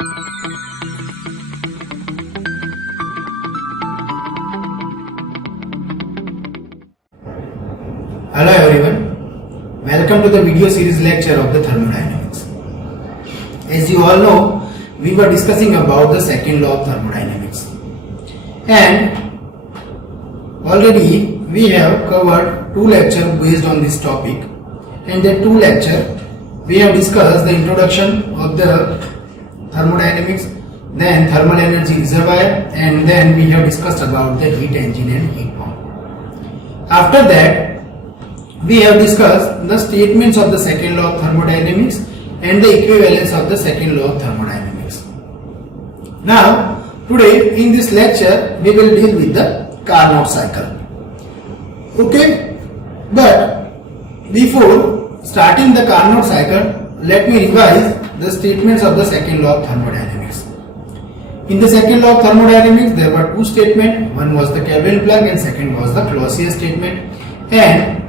Hello everyone, welcome to the video series lecture of the thermodynamics. As you all know, we were discussing about the second law of thermodynamics, and already we have covered two lectures based on this topic. In the two lectures we have discussed the introduction of the thermodynamics, then thermal energy reservoir, and then we have discussed about the heat engine and heat pump. After that we have discussed the statements of the second law of thermodynamics and the equivalence of the second law of thermodynamics. Now, today in this lecture we will deal with the Carnot cycle. Okay, but before starting the Carnot cycle, let me revise the statements of the second law of thermodynamics. In the second law of thermodynamics, there were two statements. One was the Kelvin-Planck and second was the Clausius statement. And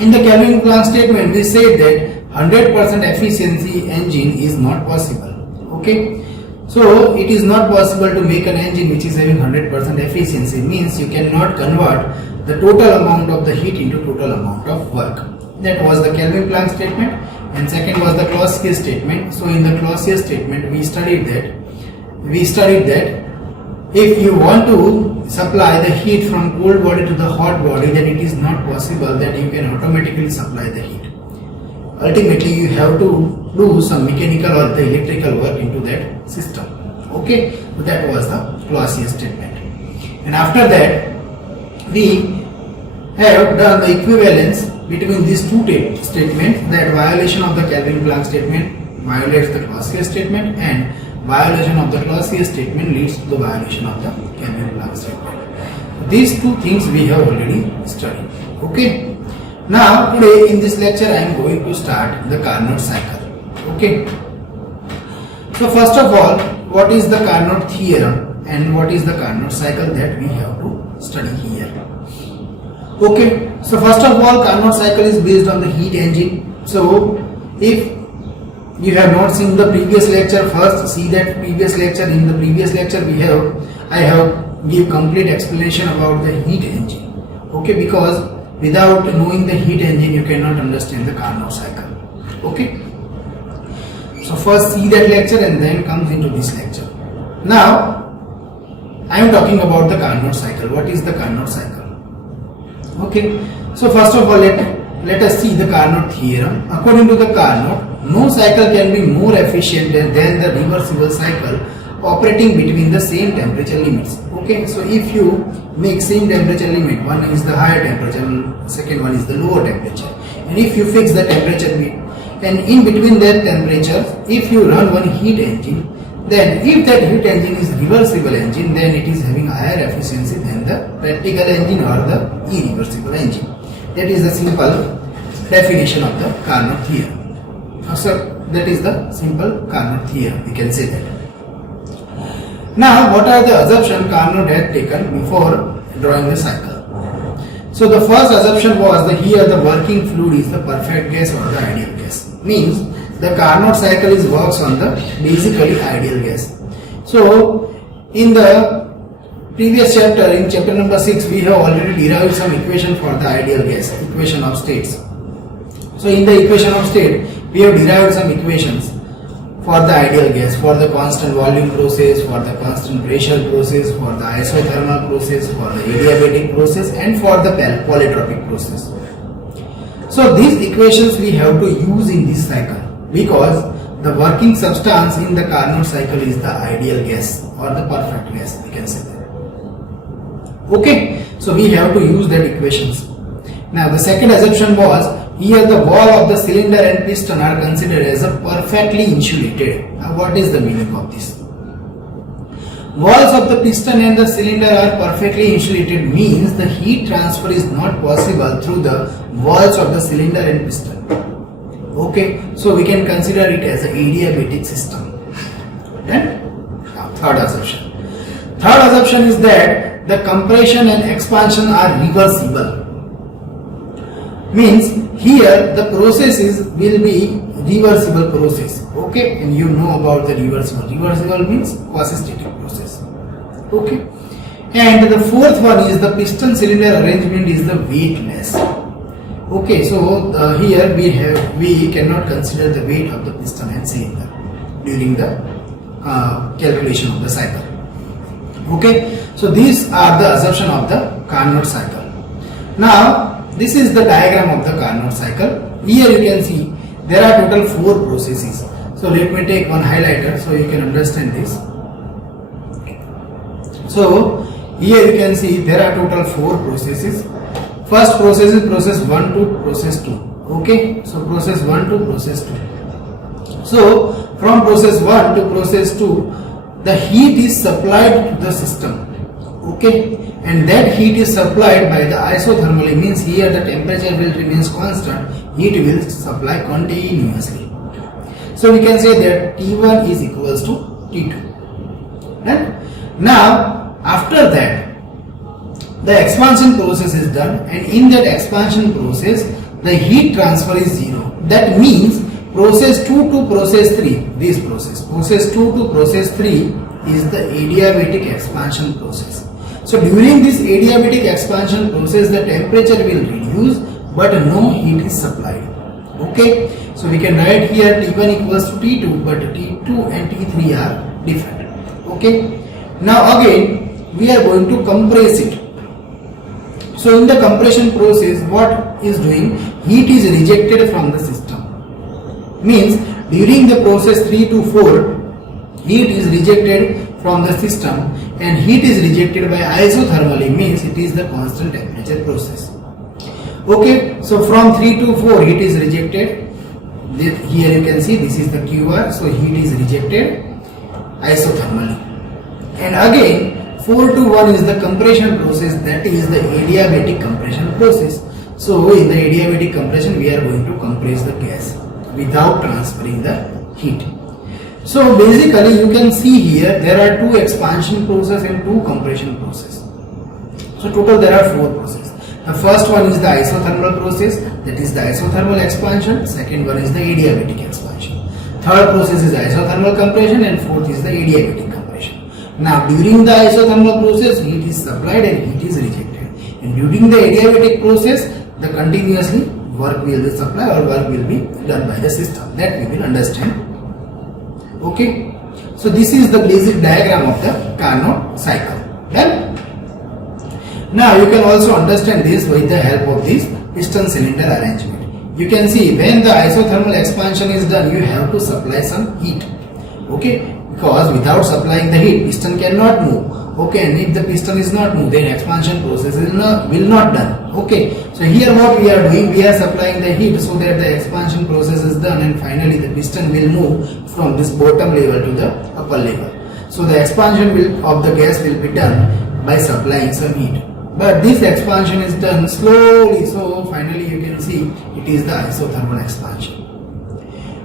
in the Kelvin-Planck statement, we said that 100% efficiency engine is not possible. Okay, so it is not possible to make an engine which is having 100% efficiency. Means you cannot convert the total amount of the heat into total amount of work. That was the Kelvin-Planck statement, and second was the Clausius statement. So in the Clausius statement, we studied that if you want to supply the heat from cold body to the hot body, then it is not possible that you can automatically supply the heat. Ultimately, you have to do some mechanical or the electrical work into that system. Okay, so that was the Clausius statement. And after that, we have done the equivalence between these two statements, that violation of the Kelvin-Planck statement violates the Clausius statement, and violation of the Clausius statement leads to the violation of the Kelvin-Planck statement. These two things we have already studied. Okay. Now today in this lecture I am going to start the Carnot cycle. Okay. So first of all, what is the Carnot theorem and what is the Carnot cycle, that we have to study here. Okay. So first of all, Carnot cycle is based on the heat engine. So if you have not seen the previous lecture, first see that previous lecture. In the previous lecture I have give complete explanation about the heat engine. Okay, because without knowing the heat engine you cannot understand the Carnot cycle. Okay, so first see that lecture and then comes into this lecture. Now I am talking about the Carnot cycle. What is the Carnot cycle? Okay, so first of all let us see the Carnot theorem. According to the Carnot, no cycle can be more efficient than the reversible cycle operating between the same temperature limits. Okay, so if you make same temperature limit, one is the higher temperature, second one is the lower temperature, and if you fix the temperature and in between that temperature, if you run one heat engine, then if that heat engine is reversible engine, then it is having higher efficiency than the practical engine or the irreversible engine. That is the simple definition of the Carnot theorem. So that is the simple Carnot theorem, we can say that. Now what are the assumptions Carnot had taken before drawing the cycle? So the first assumption was that here the working fluid is the perfect gas or the ideal gas. Means the Carnot cycle works on the basically ideal gas. So in the previous chapter, in chapter number 6, we have already derived some equation for the ideal gas, equation of states. So in the equation of state, we have derived some equations for the ideal gas, for the constant volume process, for the constant pressure process, for the isothermal process, for the adiabatic process, and for the polytropic process. So these equations we have to use in this cycle, because the working substance in the Carnot cycle is the ideal gas or the perfect gas, we can say that. Okay, so we have to use that equations. Now the second assumption was, here the wall of the cylinder and piston are considered as a perfectly insulated. Now what is the meaning of this? Walls of the piston and the cylinder are perfectly insulated means the heat transfer is not possible through the walls of the cylinder and piston. Okay, so we can consider it as an adiabatic system. Then now third assumption. Third assumption is that the compression and expansion are reversible. Means here the process will be reversible process. Okay, and you know about the reversible. Reversible means quasi-static process. Okay, and the fourth one is the piston cylinder arrangement is the weightless. Okay, so here we cannot consider the weight of the piston and cylinder during the calculation of the cycle. Okay, so these are the assumption of the Carnot cycle. Now this is the diagram of the Carnot cycle. Here you can see there are total 4 processes. So let me take one highlighter so you can understand this. So here you can see there are total 4 processes. First process is process 1 to process 2. Okay, so process 1 to process 2. So from process 1 to process 2, the heat is supplied to the system. Okay, and that heat is supplied by the isothermally, means here the temperature will remain constant, heat will supply continuously. So we can say that T1 is equals to T2. And now after that the expansion process is done, and in that expansion process the heat transfer is 0. That means process 2 to process 3, this process 2 to process 3 is the adiabatic expansion process. So during this adiabatic expansion process the temperature will reduce but no heat is supplied. Okay, so we can write here T1 equals to T2, but T2 and T3 are different. Okay, now again we are going to compress it. So in the compression process what is doing, heat is rejected from the system. Means during the process 3 to 4 heat is rejected from the system, and heat is rejected by isothermally, means it is the constant temperature process. Okay, so from 3 to 4 heat is rejected. Here you can see this is the QR, so heat is rejected isothermally. And again 4 to 1 is the compression process, that is the adiabatic compression process. So in the adiabatic compression we are going to compress the gas without transferring the heat. So basically you can see here there are 2 expansion process and 2 compression process. So total there are 4 processes. The first one is the isothermal process, that is the isothermal expansion. Second one is the adiabatic expansion. Third process is isothermal compression, and fourth is the adiabatic compression. Now during the isothermal process heat is supplied and heat is rejected, and during the adiabatic process the continuously work will be supplied or work will be done by the system. That we will understand. Okay, so this is the basic diagram of the Carnot cycle. Then now you can also understand this with the help of this piston cylinder arrangement. You can see when the isothermal expansion is done you have to supply some heat. Okay, because without supplying the heat piston cannot move. Okay, and if the piston is not moved then expansion process will not done. Okay, so here what we are doing, we are supplying the heat so that the expansion process is done, and finally the piston will move from this bottom level to the upper level. So the expansion of the gas will be done by supplying some heat, but this expansion is done slowly, so finally you can see it is the isothermal expansion.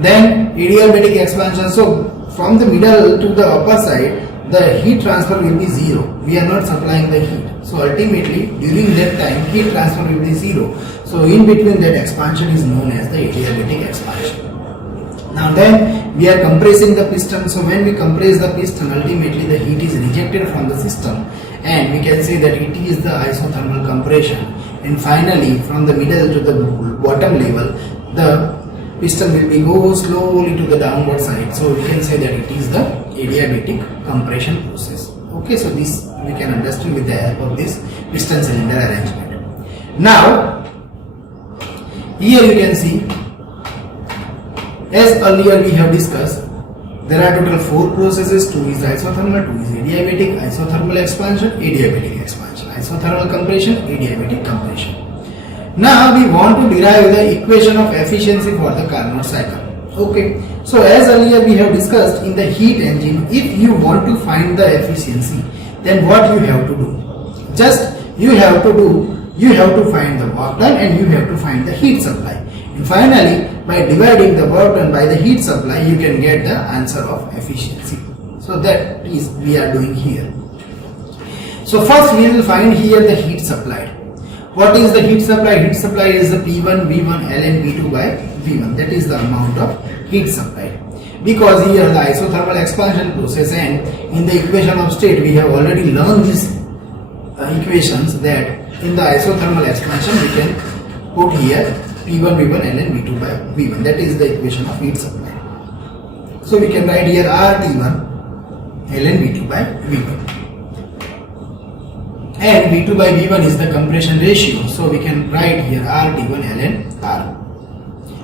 Then adiabatic expansion, so from the middle to the upper side the heat transfer will be 0. We are not supplying the heat, so ultimately during that time heat transfer will be 0. So in between that expansion is known as the adiabatic expansion. Now then we are compressing the piston. So when we compress the piston, ultimately the heat is rejected from the system, and we can say that it is the isothermal compression. And finally from the middle to the bottom level the piston will be go slowly to the downward side. So we can say that it is the adiabatic compression process. Okay, so this we can understand with the help of this piston cylinder arrangement. Now here you can see, as earlier we have discussed, there are total 4 processes. 2 is isothermal, 2 is adiabatic, isothermal expansion, adiabatic expansion, isothermal compression, adiabatic compression. Now we want to derive the equation of efficiency for the Carnot cycle. Okay, so as earlier we have discussed, in the heat engine, if you want to find the efficiency, then what you have to do? Just you have to find the work done and you have to find the heat supply. And finally, by dividing the work done by the heat supply, you can get the answer of efficiency. So that is we are doing here. So first we will find here the heat supplied. What is the heat supply? Heat supply is the P1, V1, ln P2 by V1. That is the amount of heat supplied. because here the isothermal expansion process, and in the equation of state we have already learned these equations, that in the isothermal expansion we can put here P1 V1 ln V2 by V1, that is the equation of heat supply. So we can write here RT1 ln V2 by V1, and V2 by V1 is the compression ratio, so we can write here RT1 ln R.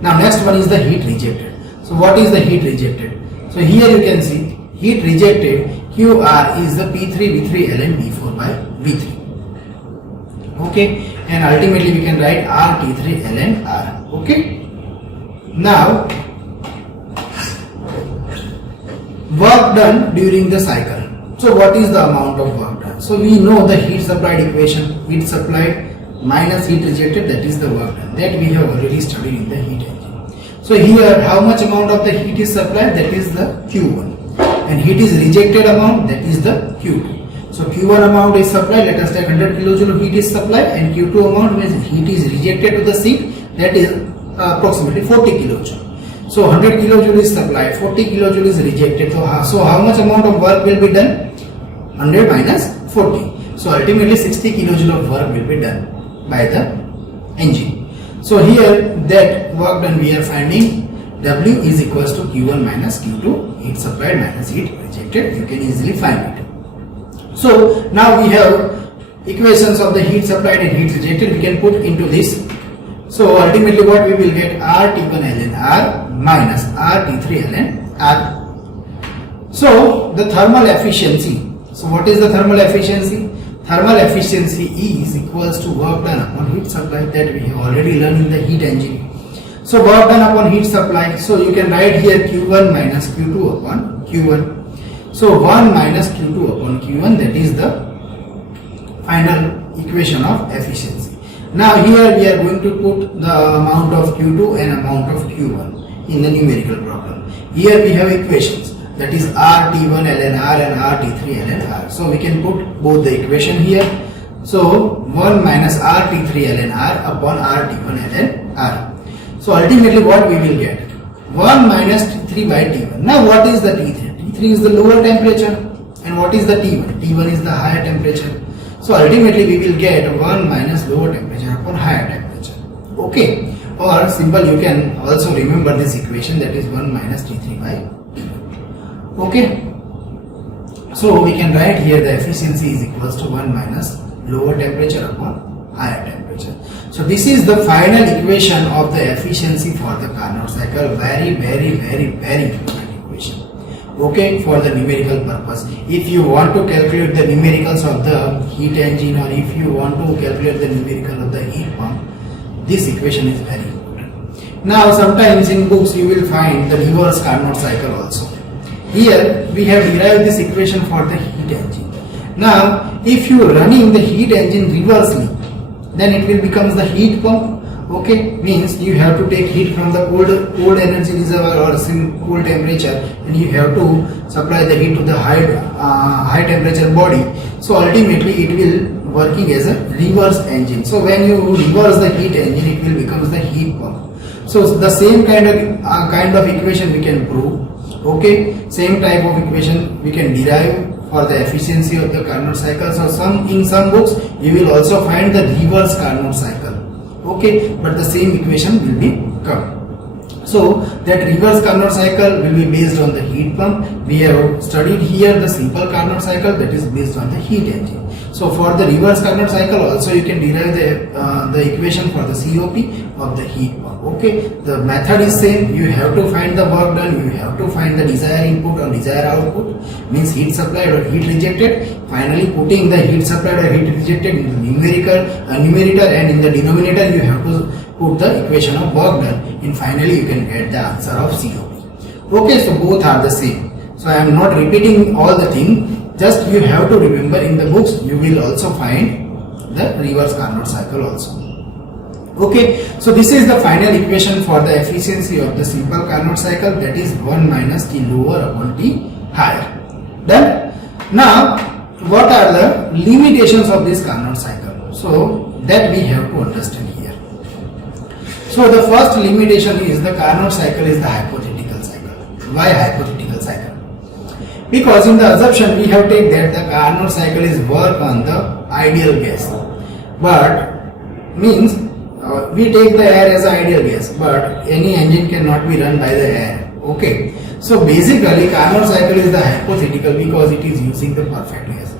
Now next one is the heat rejected. So what is the heat rejected? So here you can see heat rejected QR is the P3 V3 ln V4 by V3. Okay, and ultimately we can write RT3 ln R. Okay. Now work done during the cycle. So what is the amount of work done? So we know the heat supplied equation, heat supplied minus heat rejected, that is the work done, that we have already studied in the heat engine. So here how much amount of the heat is supplied, that is the Q1, and heat is rejected amount, that is the Q2. So Q1 amount is supplied, let us take 100 kilojoule of heat is supplied, and Q2 amount means heat is rejected to the sink, that is approximately 40 kilojoule. So 100 kilojoule is supplied, 40 kilojoule is rejected. So how much amount of work will be done? 100 minus 40. So ultimately 60 kilojoule of work will be done by the engine. So here that work done we are finding W is equals to Q1 minus Q2, heat supplied minus heat rejected. You can easily find it. So now we have equations of the heat supplied and heat rejected. We can put into this. So ultimately what we will get, RT1 ln R minus RT3 ln R. So the thermal efficiency. So what is the thermal efficiency? Thermal efficiency is equals to work done upon heat supply, that we have already learned in the heat engine. So work done upon heat supply. So you can write here Q1 minus Q2 upon Q1. So 1 minus Q2 upon Q1, that is the final equation of efficiency. Now here we are going to put the amount of Q2 and amount of Q1 in the numerical problem. Here we have equations, that is RT1 ln R and RT3 ln R. So we can put both the equation here. So 1 minus RT3 ln R upon RT1 ln R. So ultimately what we will get? 1 minus T3 by T1. Now what is the T3? T3 is the lower temperature, and what is the T1? T1 is the higher temperature. So ultimately we will get 1 minus lower temperature upon higher temperature. Okay. Or simple, you can also remember this equation, that is 1 minus T3 by T1. Okay. So we can write here the efficiency is equals to 1 minus lower temperature upon higher temperature. So this is the final equation of the efficiency for the Carnot cycle. Very important equation. Okay, for the numerical purpose. If you want to calculate the numericals of the heat engine, or if you want to calculate the numerical of the heat pump, this equation is very important. Now sometimes in books you will find the reverse Carnot cycle also. Here we have derived this equation for the heat engine. Now if you are running the heat engine reversely, then it will become the heat pump. Okay, means you have to take heat from the cold energy reservoir or some cold temperature, and you have to supply the heat to the high temperature body. So ultimately it will working as a reverse engine. So when you reverse the heat engine, it will become the heat pump. So the same kind of equation we can prove. Okay, same type of equation we can derive for the efficiency of the Carnot cycle. So in some books you will also find the reverse Carnot cycle. Okay, but the same equation will be come. So that reverse Carnot cycle will be based on the heat pump. We have studied here the simple Carnot cycle, that is based on the heat engine. So for the reverse Carnot cycle also you can derive the equation for the COP of the heat pump. Okay, the method is same. You have to find the work done, you have to find the desired input or desired output, means heat supplied or heat rejected. Finally putting the heat supplied or heat rejected in the numerator, and in the denominator you have to put the equation of work done, and finally you can get the answer of COP. Okay, so both are the same. So I am not repeating all the thing, just you have to remember in the books you will also find the reverse Carnot cycle also. Okay, so this is the final equation for the efficiency of the simple Carnot cycle, that is 1 minus T lower upon T higher. Done? Now what are the limitations of this Carnot cycle? So that we have to understand here. So the first limitation is the Carnot cycle is the hypothetical cycle. Why hypothetical cycle? Because in the assumption we have taken that the Carnot cycle is work on the ideal gas, but means we take the air as an ideal gas, but any engine cannot be run by the air. Okay, so basically Carnot cycle is the hypothetical because it is using the perfect gas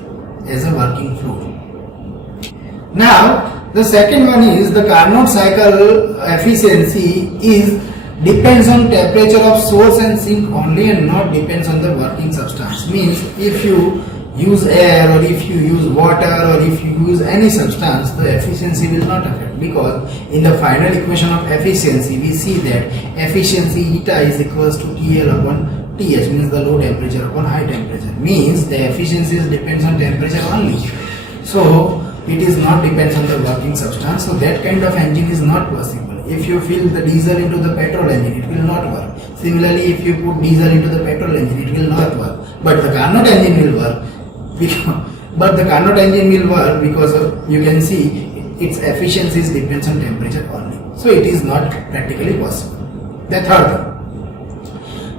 as a working fluid. Now the second one is the Carnot cycle efficiency is depends on temperature of source and sink only and not depends on the working substance. Means if you use air or if you use water or if you use any substance, the efficiency will not affect, because in the final equation of efficiency we see that efficiency eta is equals to TL upon TH, means the low temperature upon high temperature, means the efficiency depends on temperature only. So it is not depends on the working substance, so that kind of engine is not possible. If you fill the diesel into the petrol engine, it will not work. Similarly, if you put diesel into the petrol engine, it will not work. But the Carnot engine will work. Because you can see its efficiency depends on temperature only. So it is not practically possible. The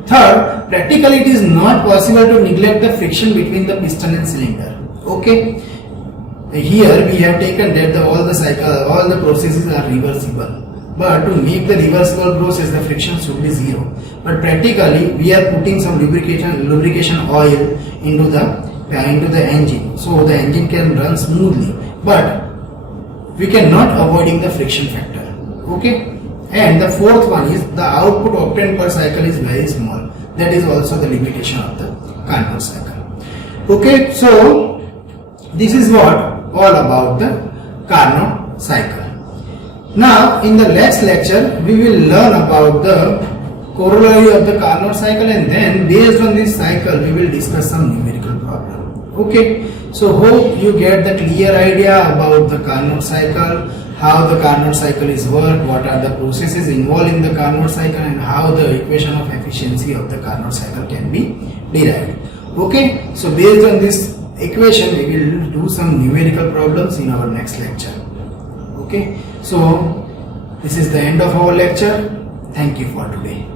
third, practically it is not possible to neglect the friction between the piston and cylinder. Okay. Here we have taken that all the processes are reversible. But to make the reversible process, the friction should be zero. But practically, we are putting some lubrication oil into the engine, so the engine can run smoothly. But we cannot avoiding the friction factor. Okay. And the fourth one is the output octane per cycle is very small. That is also the limitation of the Carnot cycle. Okay. So this is what all about the Carnot cycle. Now in the next lecture we will learn about the corollary of the Carnot cycle, and then based on this cycle we will discuss some numerical problem. Okay, so hope you get the clear idea about the Carnot cycle, how the Carnot cycle is work, what are the processes involved in the Carnot cycle, and how the equation of efficiency of the Carnot cycle can be derived. Okay, so based on this equation we will do some numerical problems in our next lecture. Okay, so this is the end of our lecture. Thank you for today.